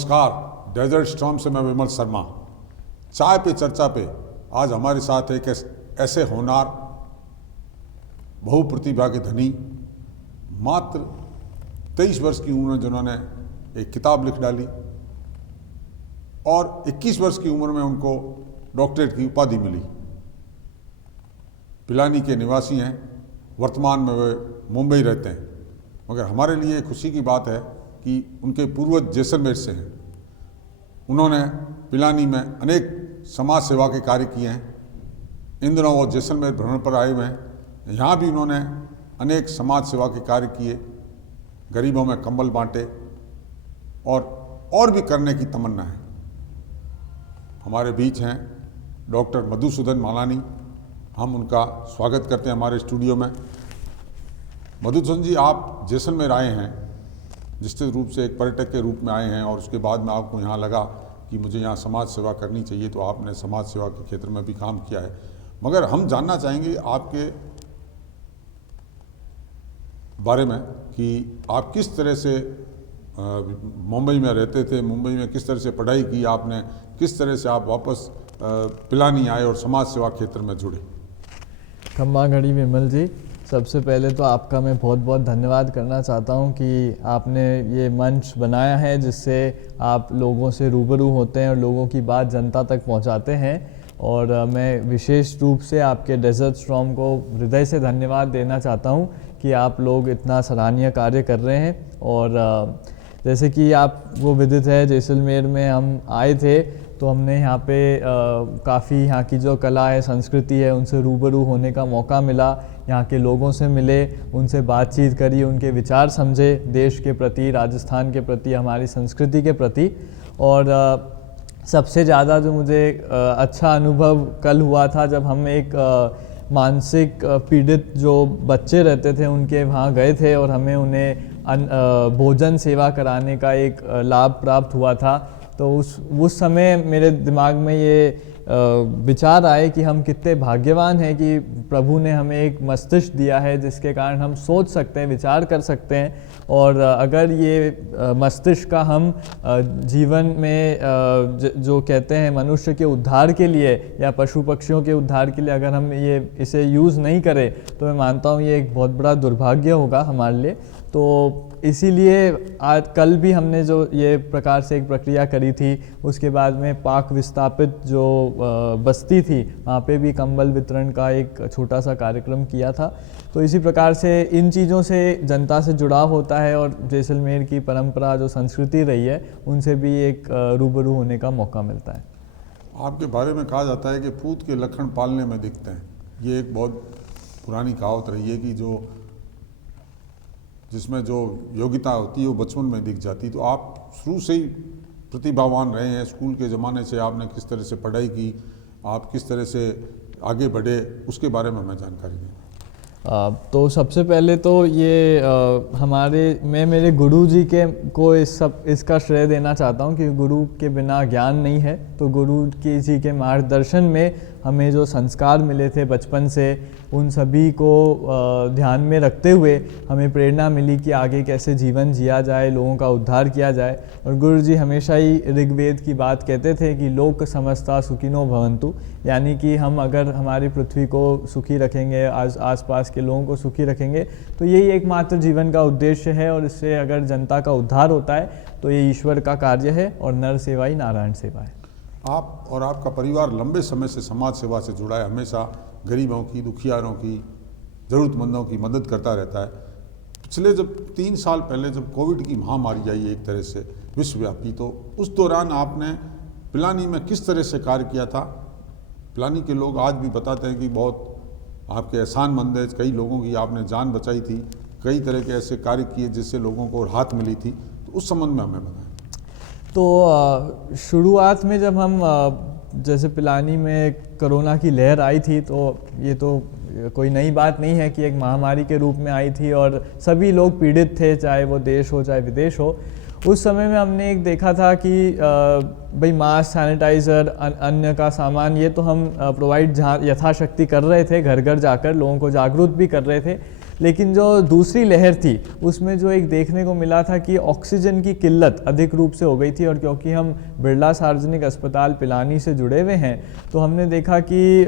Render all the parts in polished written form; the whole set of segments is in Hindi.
नमस्कार, डेजर्ट स्टॉर्म से मैं विमल शर्मा। चाय पे चर्चा पे आज हमारे साथ एक ऐसे होनहार, बहुप्रतिभा के धनी, मात्र 23 वर्ष की उम्र में जिन्होंने एक किताब लिख डाली और 21 वर्ष की उम्र में उनको डॉक्टरेट की उपाधि मिली। पिलानी के निवासी हैं, वर्तमान में वे मुंबई रहते हैं, मगर हमारे लिए खुशी की बात है कि उनके पूर्वज जैसलमेर से हैं। उन्होंने पिलानी में अनेक समाज सेवा के कार्य किए हैं। इन दिनों वो जैसलमेर भ्रमण पर आए हुए हैं। यहाँ भी उन्होंने अनेक समाज सेवा के कार्य किए, गरीबों में कंबल बांटे और भी करने की तमन्ना है। हमारे बीच हैं डॉक्टर मधुसूदन मालानी। हम उनका स्वागत करते हैं हमारे स्टूडियो में। मधुसूदन जी, आप जैसलमेर आए हैं, निश्चित रूप से एक पर्यटक के रूप में आए हैं और उसके बाद में आपको यहाँ लगा कि मुझे यहाँ समाज सेवा करनी चाहिए, तो आपने समाज सेवा के क्षेत्र में भी काम किया है। मगर हम जानना चाहेंगे आपके बारे में कि आप किस तरह से मुंबई में रहते थे, मुंबई में किस तरह से पढ़ाई की आपने, किस तरह से आप वापस पिलानी आए और समाज सेवा क्षेत्र में जुड़े। खम्मा घड़ी विमल जी, सबसे पहले तो आपका मैं बहुत बहुत धन्यवाद करना चाहता हूं कि आपने ये मंच बनाया है जिससे आप लोगों से रूबरू होते हैं और लोगों की बात जनता तक पहुंचाते हैं। और मैं विशेष रूप से आपके डेजर्ट स्टॉर्म को हृदय से धन्यवाद देना चाहता हूं कि आप लोग इतना सराहनीय कार्य कर रहे हैं। और जैसे कि आपको विदित है, जैसलमेर में हम आए थे तो हमने यहाँ पे काफ़ी यहाँ की जो कला है, संस्कृति है, उनसे रूबरू होने का मौका मिला। यहाँ के लोगों से मिले, उनसे बातचीत करी, उनके विचार समझे देश के प्रति, राजस्थान के प्रति, हमारी संस्कृति के प्रति। और सबसे ज़्यादा जो मुझे अच्छा अनुभव कल हुआ था जब हम एक मानसिक पीड़ित जो बच्चे रहते थे उनके वहाँ गए थे और हमें उन्हें भोजन सेवा कराने का एक लाभ प्राप्त हुआ था। तो उस समय मेरे दिमाग में ये विचार आए कि हम कितने भाग्यवान हैं कि प्रभु ने हमें एक मस्तिष्क दिया है जिसके कारण हम सोच सकते हैं, विचार कर सकते हैं। और अगर ये मस्तिष्क का हम जीवन में जो कहते हैं मनुष्य के उद्धार के लिए या पशु पक्षियों के उद्धार के लिए अगर हम इसे यूज़ नहीं करें तो मैं मानता हूँ ये एक बहुत बड़ा दुर्भाग्य होगा हमारे लिए। तो इसीलिए आज कल भी हमने जो ये प्रकार से एक प्रक्रिया करी थी, उसके बाद में पाक विस्थापित जो बस्ती थी वहाँ पे भी कंबल वितरण का एक छोटा सा कार्यक्रम किया था। तो इसी प्रकार से इन चीज़ों से जनता से जुड़ाव होता है और जैसलमेर की परंपरा जो संस्कृति रही है उनसे भी एक रूबरू होने का मौका मिलता है। आपके बारे में कहा जाता है कि पूत के लक्षण पालने में दिखते हैं। ये एक बहुत पुरानी कहावत रही है कि जिसमें जो योग्यता होती है वो बचपन में दिख जाती। तो आप शुरू से ही प्रतिभावान रहे हैं। स्कूल के ज़माने से आपने किस तरह से पढ़ाई की, आप किस तरह से आगे बढ़े, उसके बारे में हमें जानकारी दें। तो सबसे पहले तो ये मैं मेरे गुरु जी को इसका श्रेय देना चाहता हूँ कि गुरु के बिना ज्ञान नहीं है। तो गुरु जी के मार्गदर्शन में हमें जो संस्कार मिले थे बचपन से, उन सभी को ध्यान में रखते हुए हमें प्रेरणा मिली कि आगे कैसे जीवन जिया जाए, लोगों का उद्धार किया जाए। और गुरु जी हमेशा ही ऋग्वेद की बात कहते थे कि लोक समस्ता सुखिनो भवन्तु, यानी कि हम अगर हमारी पृथ्वी को सुखी रखेंगे, आसपास के लोगों को सुखी रखेंगे, तो यही एकमात्र जीवन का उद्देश्य है। और इससे अगर जनता का उद्धार होता है तो ये ईश्वर का कार्य है और नर सेवा ही नारायण सेवा है। आप और आपका परिवार लंबे समय से समाज सेवा से जुड़ा है, हमेशा गरीबों की, दुखियारों की, ज़रूरतमंदों की मदद करता रहता है। पिछले जब 3 साल पहले जब कोविड की महामारी आई एक तरह से विश्वव्यापी, तो उस दौरान आपने पिलानी में किस तरह से कार्य किया था? पिलानी के लोग आज भी बताते हैं कि बहुत आपके एहसानमंद है। कई लोगों की आपने जान बचाई थी, कई तरह के ऐसे कार्य किए जिससे लोगों को राहत मिली थी। तो उस संबंध में हमें बताएं। तो शुरुआत में जब हम जैसे पिलानी में कोरोना की लहर आई थी, तो ये तो कोई नई बात नहीं है कि एक महामारी के रूप में आई थी और सभी लोग पीड़ित थे, चाहे वो देश हो चाहे विदेश हो। उस समय में हमने एक देखा था कि भाई मास्क, सैनिटाइज़र, अन्य का सामान ये तो हम प्रोवाइड यथाशक्ति कर रहे थे, घर घर जाकर लोगों को जागरूक भी कर रहे थे। लेकिन जो दूसरी लहर थी उसमें जो एक देखने को मिला था कि ऑक्सीजन की किल्लत अधिक रूप से हो गई थी। और क्योंकि हम बिरला सार्वजनिक अस्पताल पिलानी से जुड़े हुए हैं तो हमने देखा कि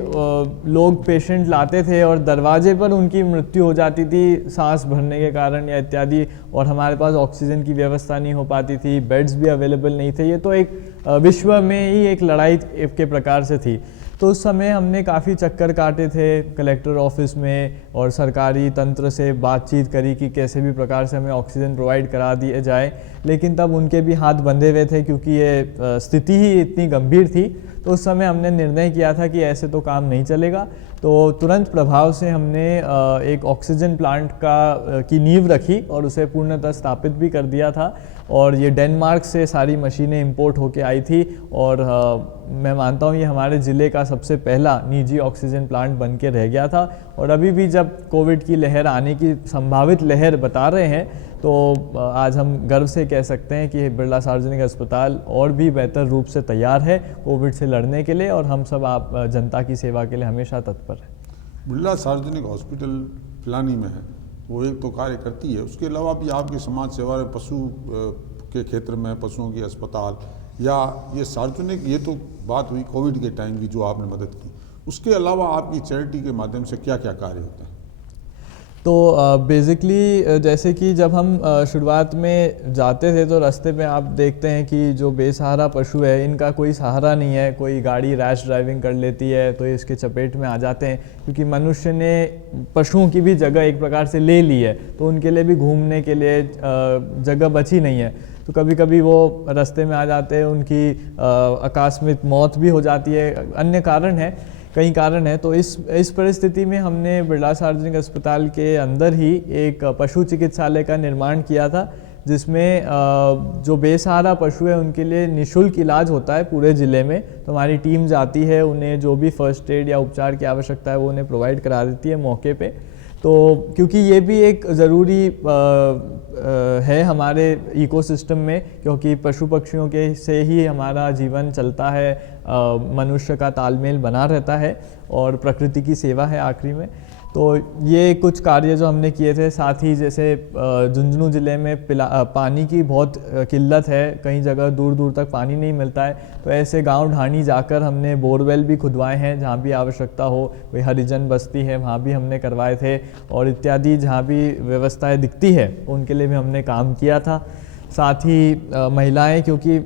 लोग पेशेंट लाते थे और दरवाजे पर उनकी मृत्यु हो जाती थी सांस भरने के कारण या इत्यादि, और हमारे पास ऑक्सीजन की व्यवस्था नहीं हो पाती थी, बेड्स भी अवेलेबल नहीं थे। ये तो एक विश्व में ही एक लड़ाई के प्रकार से थी। तो उस समय हमने काफ़ी चक्कर काटे थे कलेक्टर ऑफिस में और सरकारी तंत्र से बातचीत करी कि कैसे भी प्रकार से हमें ऑक्सीजन प्रोवाइड करा दिए जाए, लेकिन तब उनके भी हाथ बंधे हुए थे क्योंकि ये स्थिति ही इतनी गंभीर थी। तो उस समय हमने निर्णय किया था कि ऐसे तो काम नहीं चलेगा। तो तुरंत प्रभाव से हमने एक ऑक्सीजन प्लांट की नींव रखी और उसे पूर्णतः स्थापित भी कर दिया था। और ये डेनमार्क से सारी मशीनें इंपोर्ट होके आई थी और मैं मानता हूँ ये हमारे ज़िले का सबसे पहला निजी ऑक्सीजन प्लांट बन के रह गया था। और अभी भी जब कोविड की लहर आने की संभावित लहर बता रहे हैं तो आज हम गर्व से कह सकते हैं कि बिरला सार्वजनिक अस्पताल और भी बेहतर रूप से तैयार है कोविड से लड़ने के लिए, और हम सब आप जनता की सेवा के लिए हमेशा तत्पर हैं। बिरला सार्वजनिक हॉस्पिटल पिलानी में है, वो एक तो कार्य करती है, उसके अलावा भी आपकी समाज सेवा में पशु के क्षेत्र में पशुओं की अस्पताल या ये सार्वजनिक, ये तो बात हुई कोविड के टाइम की जो आपने मदद की, उसके अलावा आपकी चैरिटी के माध्यम से क्या क्या कार्य होते हैं? तो बेसिकली जैसे कि जब हम शुरुआत में जाते थे तो रास्ते में आप देखते हैं कि जो बेसहारा पशु है इनका कोई सहारा नहीं है, कोई गाड़ी रैश ड्राइविंग कर लेती है तो इसके चपेट में आ जाते हैं, क्योंकि मनुष्य ने पशुओं की भी जगह एक प्रकार से ले ली है, तो उनके लिए भी घूमने के लिए जगह बची नहीं है। तो कभी कभी वो रास्ते में आ जाते हैं, उनकी आकस्मिक मौत भी हो जाती है, अन्य कारण है, कई कारण है। तो इस परिस्थिति में हमने बिरला सार्वजनिक अस्पताल के अंदर ही एक पशु चिकित्सालय का निर्माण किया था, जिसमें जो बेसहारा पशु है उनके लिए निःशुल्क इलाज होता है पूरे ज़िले में। तो हमारी टीम जाती है, उन्हें जो भी फर्स्ट एड या उपचार की आवश्यकता है वो उन्हें प्रोवाइड करा देती है मौके पे। तो क्योंकि ये भी एक ज़रूरी है हमारे इकोसिस्टम में, क्योंकि पशु पक्षियों के से ही हमारा जीवन चलता है, मनुष्य का तालमेल बना रहता है और प्रकृति की सेवा है आखिरी में। तो ये कुछ कार्य जो हमने किए थे। साथ ही जैसे झुंझुनू ज़िले में पानी की बहुत किल्लत है, कई जगह दूर दूर तक पानी नहीं मिलता है, तो ऐसे गांव ढाणी जाकर हमने बोरवेल भी खुदवाए हैं जहां भी आवश्यकता हो। कोई हरिजन बस्ती है वहां भी हमने करवाए थे, और इत्यादि जहां भी व्यवस्थाएं दिखती है उनके लिए भी हमने काम किया था। साथ ही महिलाएं, क्योंकि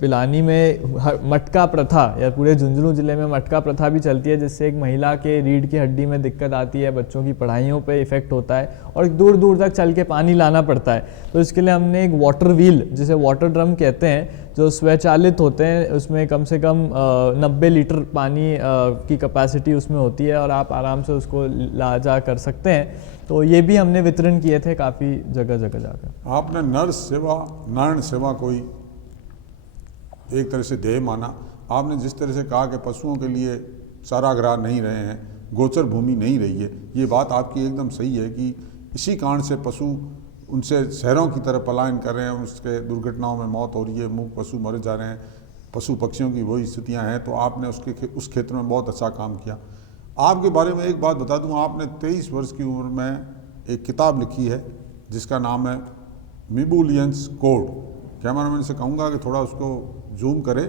पिलानी में मटका प्रथा या पूरे झुंझुनू ज़िले में मटका प्रथा भी चलती है, जिससे एक महिला के रीढ़ की हड्डी में दिक्कत आती है, बच्चों की पढ़ाइयों पे इफ़ेक्ट होता है और दूर दूर तक चल के पानी लाना पड़ता है। तो इसके लिए हमने एक वाटर व्हील, जिसे वाटर ड्रम कहते हैं, जो स्वचालित होते हैं, उसमें कम से कम 90 लीटर पानी की कैपेसिटी उसमें होती है और आप आराम से उसको ला जा कर सकते हैं। तो ये भी हमने वितरण किए थे काफ़ी जगह जगह जाकर। आपने नर्स सेवा, नारायण सेवा कोई एक तरह से ध्येय माना। आपने जिस तरह से कहा कि पशुओं के लिए चारागाह नहीं रहे हैं, गोचर भूमि नहीं रही है, ये बात आपकी एकदम सही है कि इसी कारण से पशु उनसे शहरों की तरफ पलायन कर रहे हैं, उसके दुर्घटनाओं में मौत हो रही है, मूक पशु मर जा रहे हैं, पशु पक्षियों की वही स्थितियाँ हैं। तो आपने उस क्षेत्र में बहुत अच्छा काम किया। आपके बारे में एक बात बता दूं, आपने 23 वर्ष की उम्र में एक किताब लिखी है जिसका नाम है मिबुलियंस कोड। कैमरामैन से कहूँगा कि थोड़ा उसको जूम करे।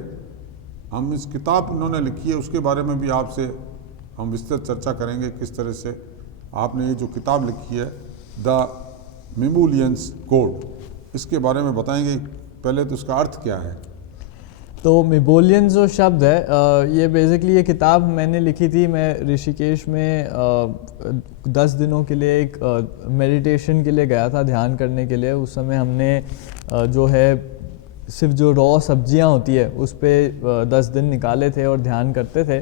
हम इस किताब इन्होंने लिखी है, उसके बारे में भी आपसे हम विस्तृत चर्चा करेंगे, किस तरह से आपने ये जो किताब लिखी है द मिबुलियंस कोड, इसके बारे में बताएंगे। पहले तो उसका अर्थ क्या है? तो मिबोलियन जो शब्द है, ये बेसिकली ये किताब मैंने लिखी थी। मैं ऋषिकेश में 10 दिनों के लिए एक मेडिटेशन के लिए गया था, ध्यान करने के लिए। उस समय हमने जो है सिर्फ जो रॉ सब्जियां होती है उस पर 10 दिन निकाले थे और ध्यान करते थे।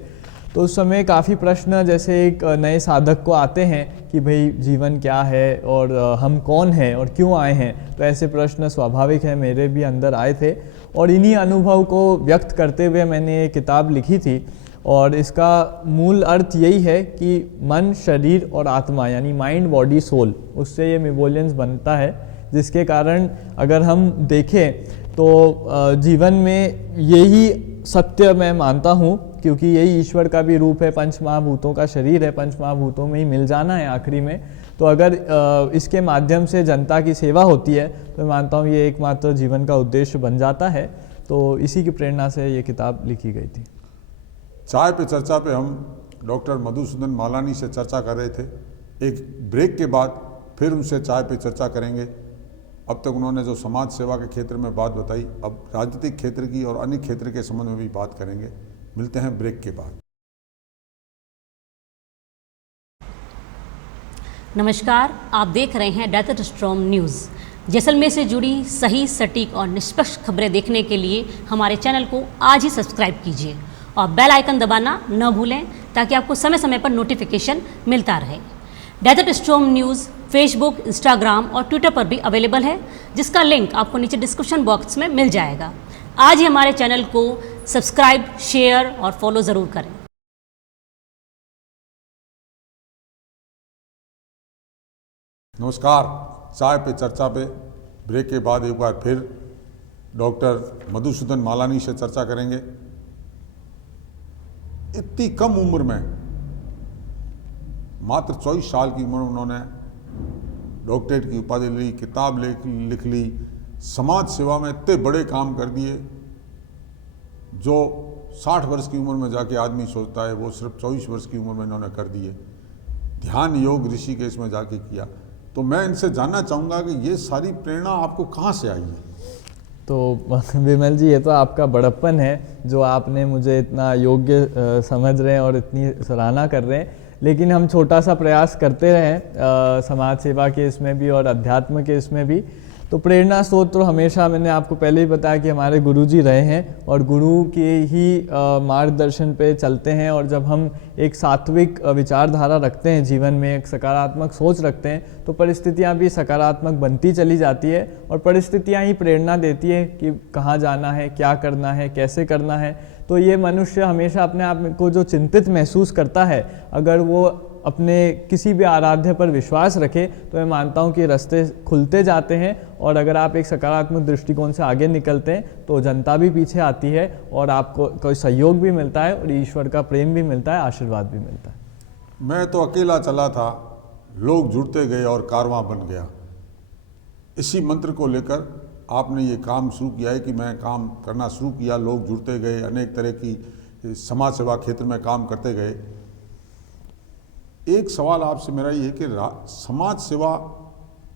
तो उस समय काफ़ी प्रश्न जैसे एक नए साधक को आते हैं कि भाई जीवन क्या है और हम कौन हैं और क्यों आए हैं। तो ऐसे प्रश्न स्वाभाविक है, मेरे भी अंदर आए थे और इन्हीं अनुभव को व्यक्त करते हुए मैंने ये किताब लिखी थी। और इसका मूल अर्थ यही है कि मन, शरीर और आत्मा, यानी माइंड, बॉडी, सोल, उससे ये मिबोलियंस बनता है। जिसके कारण अगर हम देखें तो जीवन में यही सत्य मैं मानता हूँ क्योंकि यही ईश्वर का भी रूप है, पंच महाभूतों का शरीर है, पंच महाभूतों में ही मिल जाना है आखिरी में। तो अगर इसके माध्यम से जनता की सेवा होती है तो मैं मानता हूँ ये एकमात्र जीवन का उद्देश्य बन जाता है। तो इसी की प्रेरणा से ये किताब लिखी गई थी। चाय पे चर्चा पे हम डॉक्टर मधुसूदन मालानी से चर्चा कर रहे थे। एक ब्रेक के बाद फिर उनसे चाय पे चर्चा करेंगे। अब तक उन्होंने जो समाज सेवा के क्षेत्र में बात बताई, अब राजनीतिक क्षेत्र की और अन्य क्षेत्र के संबंध में भी बात करेंगे। मिलते हैं ब्रेक के बाद। नमस्कार, आप देख रहे हैं डेजर्ट स्टॉर्म न्यूज़। जैसलमेर से जुड़ी सही, सटीक और निष्पक्ष खबरें देखने के लिए हमारे चैनल को आज ही सब्सक्राइब कीजिए और बेल आइकन दबाना न भूलें ताकि आपको समय समय पर नोटिफिकेशन मिलता रहे। Desert Storm News Facebook, Instagram और ट्विटर पर भी अवेलेबल है, जिसका लिंक आपको नीचे डिस्क्रिप्शन बॉक्स में मिल जाएगा। आज ही हमारे चैनल को सब्सक्राइब, शेयर और फॉलो ज़रूर करें। नमस्कार, चाय पे चर्चा पे ब्रेक के बाद एक बार फिर डॉक्टर मधुसूदन मालानी से चर्चा करेंगे। इतनी कम उम्र में, मात्र 24 साल की उम्र में उन्होंने डॉक्टरेट की उपाधि ली, किताब लिख ली, समाज सेवा में इतने बड़े काम कर दिए जो 60 वर्ष की उम्र में जाके आदमी सोचता है, वो सिर्फ 24 वर्ष की उम्र में इन्होंने कर दिए। ध्यान योग ऋषिकेश में जाके किया। तो मैं इनसे जानना चाहूँगा कि ये सारी प्रेरणा आपको कहाँ से आई है? तो विमल जी, ये तो आपका बड़प्पन है जो आपने मुझे इतना योग्य समझ रहे हैं और इतनी सराहना कर रहे हैं। लेकिन हम छोटा सा प्रयास करते रहें समाज सेवा के इसमें भी और अध्यात्म के इसमें भी। तो प्रेरणा स्रोत तो हमेशा मैंने आपको पहले ही बताया कि हमारे गुरुजी रहे हैं और गुरु के ही मार्गदर्शन पे चलते हैं। और जब हम एक सात्विक विचारधारा रखते हैं जीवन में, एक सकारात्मक सोच रखते हैं, तो परिस्थितियां भी सकारात्मक बनती चली जाती है और परिस्थितियां ही प्रेरणा देती है कि कहाँ जाना है, क्या करना है, कैसे करना है। तो ये मनुष्य हमेशा अपने आप को जो चिंतित महसूस करता है, अगर वो अपने किसी भी आराध्य पर विश्वास रखे तो मैं मानता हूँ कि रास्ते खुलते जाते हैं। और अगर आप एक सकारात्मक दृष्टिकोण से आगे निकलते हैं तो जनता भी पीछे आती है और आपको कोई सहयोग भी मिलता है और ईश्वर का प्रेम भी मिलता है, आशीर्वाद भी मिलता है। मैं तो अकेला चला था, लोग जुड़ते गए और कारवां बन गया। इसी मंत्र को लेकर आपने ये काम शुरू किया है कि मैं काम करना शुरू किया, लोग जुड़ते गए, अनेक तरह की समाज सेवा क्षेत्र में काम करते गए। एक सवाल आपसे मेरा ये है कि समाज सेवा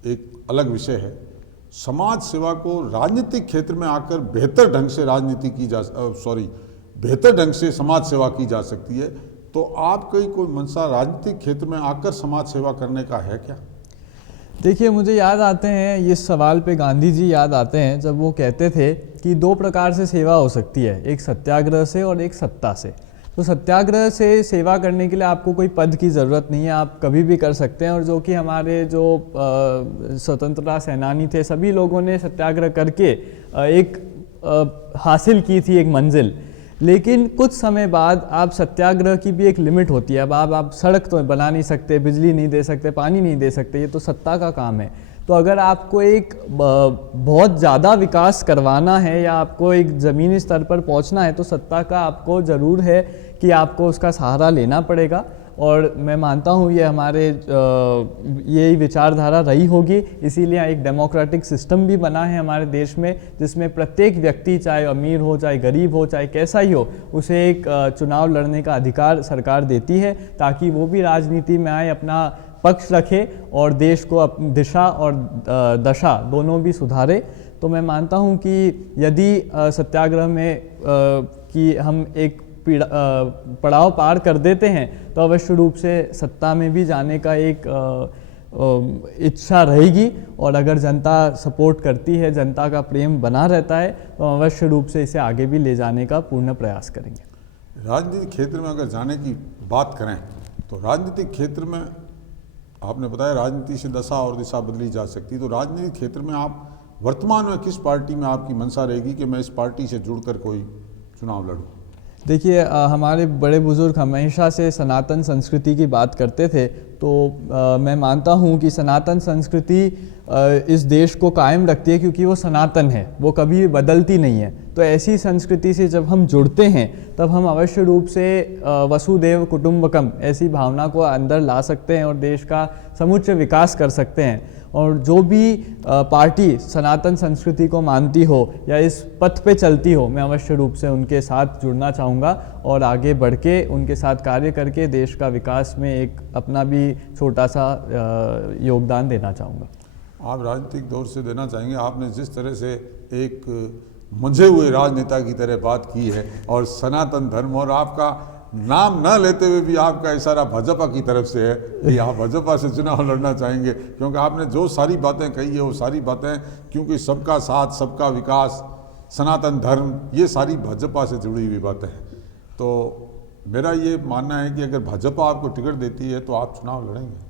एक अलग विषय है। समाज सेवा को राजनीतिक क्षेत्र में आकर बेहतर ढंग से राजनीति की बेहतर ढंग से समाज सेवा की जा सकती है। तो आपकी कोई मंशा राजनीतिक क्षेत्र में आकर समाज सेवा करने का है क्या? देखिए, मुझे याद आते हैं, इस सवाल पे गांधी जी याद आते हैं जब वो कहते थे कि 2 प्रकार से सेवा हो सकती है, एक सत्याग्रह से और एक सत्ता से। तो सत्याग्रह से सेवा करने के लिए आपको कोई पद की ज़रूरत नहीं है, आप कभी भी कर सकते हैं। और जो कि हमारे जो स्वतंत्रता सेनानी थे, सभी लोगों ने सत्याग्रह करके एक हासिल की थी एक मंजिल। लेकिन कुछ समय बाद आप सत्याग्रह की भी एक लिमिट होती है। अब आप सड़क तो बना नहीं सकते, बिजली नहीं दे सकते, पानी नहीं दे सकते, ये तो सत्ता का काम है। तो अगर आपको एक बहुत ज़्यादा विकास करवाना है या आपको एक ज़मीनी स्तर पर पहुंचना है तो सत्ता का आपको ज़रूर है कि आपको उसका सहारा लेना पड़ेगा। और मैं मानता हूँ ये हमारे यही विचारधारा रही होगी। इसीलिए एक डेमोक्रेटिक सिस्टम भी बना है हमारे देश में, जिसमें प्रत्येक व्यक्ति, चाहे अमीर हो, चाहे गरीब हो, चाहे कैसा ही हो, उसे एक चुनाव लड़ने का अधिकार सरकार देती है ताकि वो भी राजनीति में आए, अपना पक्ष रखे और देश को दिशा और दशा दोनों भी सुधारे। तो मैं मानता हूँ कि यदि सत्याग्रह में कि हम एक पड़ाव पार कर देते हैं तो अवश्य रूप से सत्ता में भी जाने का एक इच्छा रहेगी। और अगर जनता सपोर्ट करती है, जनता का प्रेम बना रहता है, तो अवश्य रूप से इसे आगे भी ले जाने का पूर्ण प्रयास करेंगे। राजनीतिक क्षेत्र में अगर जाने की बात करें तो राजनीतिक क्षेत्र में आपने बताया राजनीति से दशा और दिशा बदली जा सकती है। तो राजनीतिक क्षेत्र में आप वर्तमान में किस पार्टी में आपकी मंशा रहेगी कि मैं इस पार्टी से जुड़कर कोई चुनाव लड़ूं? देखिए, हमारे बड़े बुजुर्ग हमेशा से सनातन संस्कृति की बात करते थे। तो मैं मानता हूँ कि सनातन संस्कृति इस देश को कायम रखती है, क्योंकि वो सनातन है, वो कभी बदलती नहीं है। तो ऐसी संस्कृति से जब हम जुड़ते हैं तब हम अवश्य रूप से वसुदेव कुटुंबकम ऐसी भावना को अंदर ला सकते हैं और देश का समुच्चय विकास कर सकते हैं। और जो भी पार्टी सनातन संस्कृति को मानती हो या इस पथ पे चलती हो, मैं अवश्य रूप से उनके साथ जुड़ना चाहूँगा और आगे बढ़ के उनके साथ कार्य करके देश का विकास में एक अपना भी छोटा सा योगदान देना चाहूँगा। आप राजनीतिक दौर से देना चाहेंगे? आपने जिस तरह से एक मंझे हुए राजनेता की तरह बात की है और सनातन धर्म, और आपका नाम न लेते हुए भी आपका इशारा भाजपा की तरफ से है कि आप भाजपा से चुनाव लड़ना चाहेंगे, क्योंकि आपने जो सारी बातें कही है वो सारी बातें, क्योंकि सबका साथ, सबका विकास, सनातन धर्म, ये सारी भाजपा से जुड़ी हुई बातें हैं। तो मेरा ये मानना है कि अगर भाजपा आपको टिकट देती है तो आप चुनाव लड़ेंगे।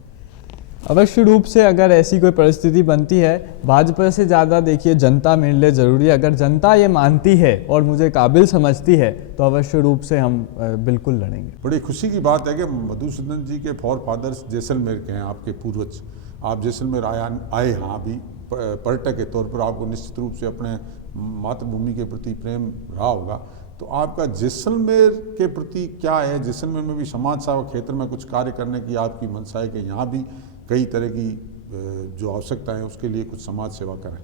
अवश्य रूप से अगर ऐसी कोई परिस्थिति बनती है, भाजपा से ज़्यादा देखिए जनता मेरे लिए ज़रूरी है। अगर जनता ये मानती है और मुझे काबिल समझती है तो अवश्य रूप से हम बिल्कुल लड़ेंगे। बड़ी खुशी की बात है कि मधुसूदन जी के फॉर फादर्स जैसलमेर के हैं, आपके पूर्वज। आप जैसलमेर आए हैं अभी पर्यटक के तौर पर, आपको निश्चित रूप से अपने मातृभूमि के प्रति प्रेम रहा होगा। तो आपका जैसलमेर के प्रति क्या है? जैसलमेर में भी समाज सेवा क्षेत्र में कुछ कार्य करने की आपकी मंशा है कि यहाँ भी कई तरह की जो आवश्यकता है उसके लिए कुछ समाज सेवा करें?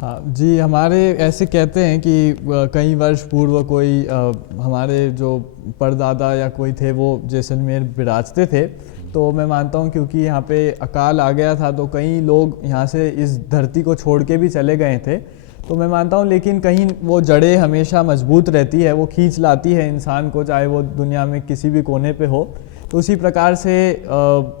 हाँ जी, हमारे ऐसे कहते हैं कि कई वर्ष पूर्व कोई हमारे जो परदादा या कोई थे वो जैसलमेर विराजते थे। तो मैं मानता हूँ क्योंकि यहाँ पे अकाल आ गया था तो कई लोग यहाँ से इस धरती को छोड़ के भी चले गए थे। तो मैं मानता हूँ लेकिन कहीं वो जड़ें हमेशा मजबूत रहती है, वो खींच लाती है इंसान को, चाहे वो दुनिया में किसी भी कोने पे हो। तो उसी प्रकार से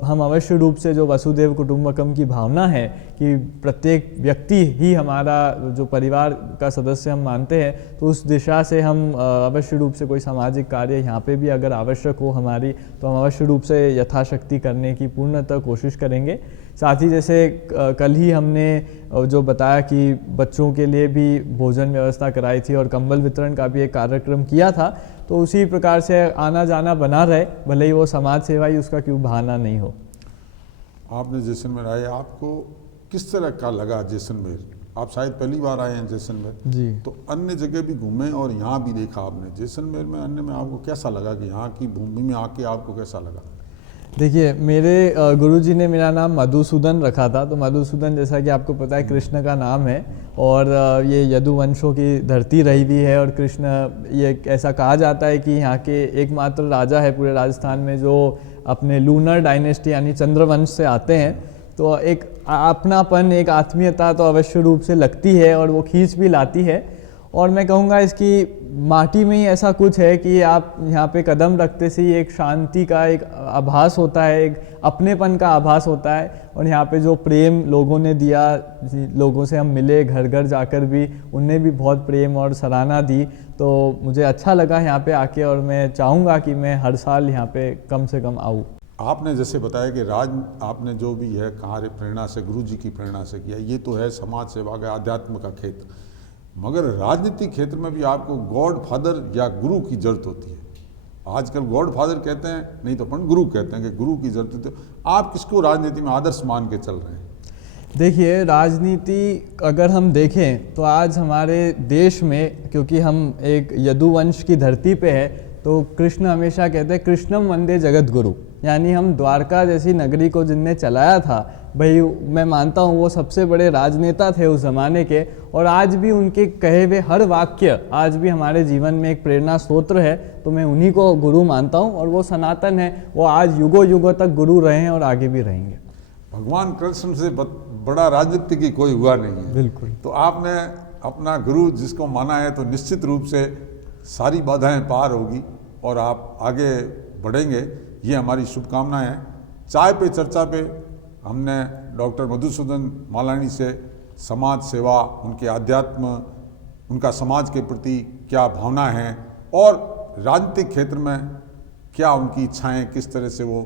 हम अवश्य रूप से जो वसुदेव कुटुंबकम की भावना है कि प्रत्येक व्यक्ति ही हमारा जो परिवार का सदस्य हम मानते हैं, तो उस दिशा से हम अवश्य रूप से कोई सामाजिक कार्य यहाँ पे भी अगर आवश्यक हो हमारी, तो हम अवश्य रूप से यथाशक्ति करने की पूर्णतः कोशिश करेंगे। साथ ही जैसे कल ही हमने जो बताया कि बच्चों के लिए भी भोजन व्यवस्था कराई थी और कंबल वितरण का भी एक कार्यक्रम किया था, तो उसी प्रकार से आना जाना बना रहे, भले ही वो समाज सेवा ही उसका क्यों बहाना नहीं हो। आपने जैसलमेर आए, आपको किस तरह का लगा जैसलमेर? आप शायद पहली बार आए हैं जैसलमेर जी। तो अन्य जगह भी घूमे और यहाँ भी देखा आपने, जैसलमेर में अन्य में आपको कैसा लगा कि यहाँ की भूमि में आके आपको कैसा लगा? देखिए, मेरे गुरुजी ने मेरा नाम मधुसूदन रखा था। तो मधुसूदन जैसा कि आपको पता है कृष्ण का नाम है और ये यदुवंशों की धरती रही हुई है और कृष्ण, ये ऐसा कहा जाता है कि यहाँ के एकमात्र राजा है पूरे राजस्थान में जो अपने लूनर डायनेस्टी यानी चंद्रवंश से आते हैं। तो एक अपनापन, एक आत्मीयता तो अवश्य रूप से लगती है और वो खींच भी लाती है। और मैं कहूँगा इसकी माटी में ही ऐसा कुछ है कि आप यहाँ पे कदम रखते से ही एक शांति का एक आभास होता है, एक अपनेपन का आभास होता है। और यहाँ पे जो प्रेम लोगों ने दिया, लोगों से हम मिले, घर घर जाकर भी उनने भी बहुत प्रेम और सराहना दी। तो मुझे अच्छा लगा यहाँ पे आके और मैं चाहूँगा कि मैं हर साल यहाँ पे कम से कम आऊँ। आपने जैसे बताया कि आपने जो भी है कार्य प्रेरणा से, गुरु जी की प्रेरणा से किया, ये तो है समाज सेवा का, आध्यात्म का क्षेत्र, मगर राजनीतिक क्षेत्र में भी आपको गॉड फादर या गुरु की जरूरत होती है। आजकल गॉड फादर कहते हैं, नहीं तो अपन गुरु कहते हैं कि गुरु की जरूरत होती है। आप किसको राजनीति में आदर्श मान के चल रहे हैं? देखिए, राजनीति अगर हम देखें तो आज हमारे देश में, क्योंकि हम एक यदुवंश की धरती पे है, तो कृष्ण हमेशा कहते हैं कृष्णम वंदे जगत गुरु, यानी हम द्वारका जैसी नगरी को जिनने चलाया था, भाई मैं मानता हूँ वो सबसे बड़े राजनेता थे उस ज़माने के। और आज भी उनके कहे हुए हर वाक्य आज भी हमारे जीवन में एक प्रेरणा स्रोत है। तो मैं उन्हीं को गुरु मानता हूँ और वो सनातन है, वो आज युगों युगों तक गुरु रहे हैं और आगे भी रहेंगे। भगवान कृष्ण से बड़ा राजनीतिक ही कोई हुआ नहीं है। बिल्कुल। तो आपने अपना गुरु जिसको माना है तो निश्चित रूप से सारी बाधाएं पार होगी और आप आगे बढ़ेंगे, ये हमारी शुभकामनाएं हैं। चाय पे चर्चा पे हमने डॉक्टर मधुसूदन मालानी से समाज सेवा, उनके आध्यात्म, उनका समाज के प्रति क्या भावना है और राजनीतिक क्षेत्र में क्या उनकी इच्छाएं, किस तरह से वो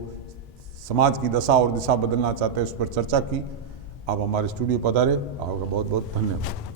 समाज की दशा और दिशा बदलना चाहते हैं, उस पर चर्चा की। आप हमारे स्टूडियो पधारे, आपका बहुत बहुत धन्यवाद।